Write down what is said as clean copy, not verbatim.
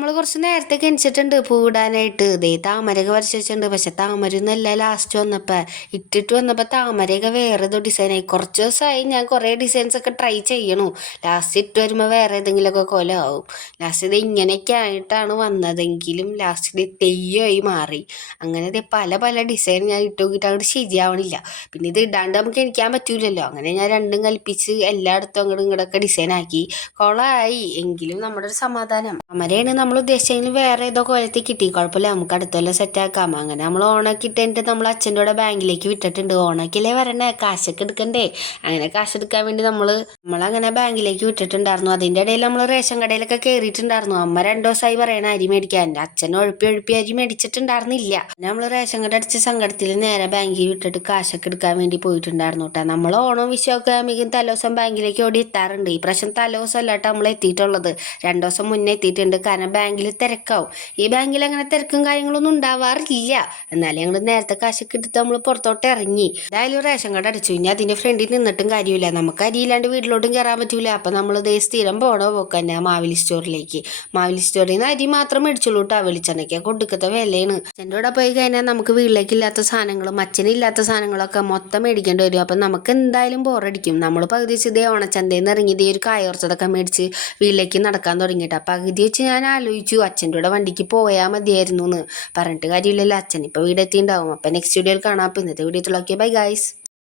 നമ്മൾ കുറച്ച് നേരത്തെ എണിച്ചിട്ടുണ്ട് പൂടാനായിട്ട്. ഇതേ താമരയൊക്കെ വരച്ച് വെച്ചിട്ടുണ്ട്. പക്ഷെ താമരയൊന്നുമല്ല ലാസ്റ്റ് വന്നപ്പോൾ ഇട്ടിട്ട് വന്നപ്പോൾ താമരയൊക്കെ വേറെ ഏതോ ഡിസൈനായി. കുറച്ച് ദിവസമായി ഞാൻ കുറേ ഡിസൈൻസ് ഒക്കെ ട്രൈ ചെയ്യണു. ലാസ്റ്റ് ഇട്ട് വരുമ്പോൾ വേറെ ഏതെങ്കിലുമൊക്കെ കൊലമാവും. ലാസ്റ്റ് ഇത് ഇങ്ങനെയൊക്കെ ആയിട്ടാണ് വന്നതെങ്കിലും ലാസ്റ്റ് ഇത് തെയ്യമായി മാറി. അങ്ങനെ ഇത് പല പല ഡിസൈൻ ഞാൻ ഇട്ട് നോക്കിയിട്ട് അങ്ങോട്ട് ശരിയാവണില്ല. പിന്നെ ഇത് ഇടാണ്ട് നമുക്ക് എണിക്കാൻ പറ്റൂലല്ലോ. അങ്ങനെ ഞാൻ രണ്ടും കൽപ്പിച്ച് എല്ലായിടത്തും അങ്ങോട്ടും ഇങ്ങോട്ടൊക്കെ ഡിസൈൻ ആക്കി. കൊളമായി എങ്കിലും നമ്മുടെ ഒരു സമാധാനം. അമരയാണ് നമ്മൾ ഉദ്ദേശിച്ചെങ്കിലും വേറെ ഏതോ കോലത്തിൽ കിട്ടി. കുഴപ്പമില്ല, നമുക്ക് അടുത്തെല്ലാം സെറ്റാക്കാം. അങ്ങനെ നമ്മൾ ഓണാക്കി ഇട്ടിട്ട് നമ്മൾ അച്ഛൻ്റെ കൂടെ ബാങ്കിലേക്ക് വിട്ടിട്ടുണ്ട്. ഓണാക്കിയല്ലേ വരണേ, കാശൊക്കെ എടുക്കണ്ടേ. അങ്ങനെ കാശ് എടുക്കാൻ വേണ്ടി നമ്മളങ്ങനെ ബാങ്കിലേക്ക് വിട്ടിട്ടുണ്ടായിരുന്നു. അതിൻ്റെ ഇടയിൽ നമ്മൾ റേഷൻ കടയിലൊക്കെ കയറിയിട്ടുണ്ടായിരുന്നു. അമ്മ 2 ദിവസമായി പറയണ അരി മേടിക്കാൻ. എൻ്റെ അച്ഛൻ ഒഴുപ്പി അരി മേടിച്ചിട്ടുണ്ടായിരുന്നില്ല. നമ്മൾ റേഷൻ കട അടിച്ച സങ്കടത്തിൽ നേരെ ബാങ്കിൽ വിട്ടിട്ട് കാശൊക്കെ എടുക്കാൻ വേണ്ടി പോയിട്ടുണ്ടായിരുന്നു കേട്ടോ. നമ്മൾ ഓണം വിഷയമൊക്കെ ആകുമ്പോഴേക്കും തലേദിവസം ബാങ്കിലേക്ക് ഓടി എത്താറുണ്ട്. ഈ പ്രാവശ്യം തലേദിവസം അല്ലാട്ടോ നമ്മൾ എത്തിയിട്ടുള്ളത്, 2 ദിവസം മുന്നേ എത്തിയിട്ടുണ്ട്. കാരണം ബാങ്കിൽ തിരക്കാവും. ഈ ബാങ്കിൽ അങ്ങനെ തിരക്കും കാര്യങ്ങളൊന്നും ഉണ്ടാവാറില്ല. എന്നാലും ഞങ്ങൾ നേരത്തെ കാശൊക്കെ എടുത്ത് നമ്മൾ പുറത്തോട്ട് ഇറങ്ങി. എന്തായാലും റേഷൻ കട അടിച്ചു. ഇനി അതിൻ്റെ ഫ്രണ്ടിൽ നിന്നിട്ടും കാര്യമില്ല. നമുക്ക് അരിയില്ലാണ്ട് വീട്ടിലോട്ടും കയറാൻ പറ്റൂല. അപ്പം നമ്മൾ ഇതേ സ്ഥിരം പോണോ പോക്ക് തന്നെ മാവേലി സ്റ്റോറിലേക്ക്. മാവേലി സ്റ്റോറിൽ നിന്ന് അരി മാത്രം മേടിച്ചുള്ളൂ കേട്ടോ. വെളിച്ചെണ്ണയ്ക്ക് കൊടുക്കത്തെ വിലയാണ്. അച്ഛൻ്റെ കൂടെ പോയി കഴിഞ്ഞാൽ നമുക്ക് വീട്ടിലേക്ക് ഇല്ലാത്ത സാധനങ്ങളും അച്ഛനില്ലാത്ത സാധനങ്ങളൊക്കെ മൊത്തം മേടിക്കേണ്ടി വരും. അപ്പം നമുക്ക് എന്തായാലും ബോറടിക്കും. നമ്മൾ പകുതി വെച്ച് ഇതേ ഓണച്ചന്തയിൽ നിന്ന് ഇറങ്ങി ഇതേ ഒരു കായോർച്ചതൊക്കെ മേടിച്ച് വീട്ടിലേക്ക് നടക്കാൻ തുടങ്ങിയിട്ട് പകുതി വെച്ച് ഞാൻ ആലോചിച്ചു അച്ഛൻ്റെ കൂടെ വണ്ടിക്ക് പോയാൽ മതിയായിരുന്നു എന്ന്. പറഞ്ഞിട്ട് കാര്യമില്ലല്ലോ, അച്ഛൻ ഇപ്പോൾ വീടെത്തിയിട്ടുണ്ടാവും. അപ്പം നെക്സ്റ്റ് വീഡിയോയിൽ കാണാം. അപ്പം ഇന്നത്തെ വീഡിയോ ബൈ ഗൈസ്.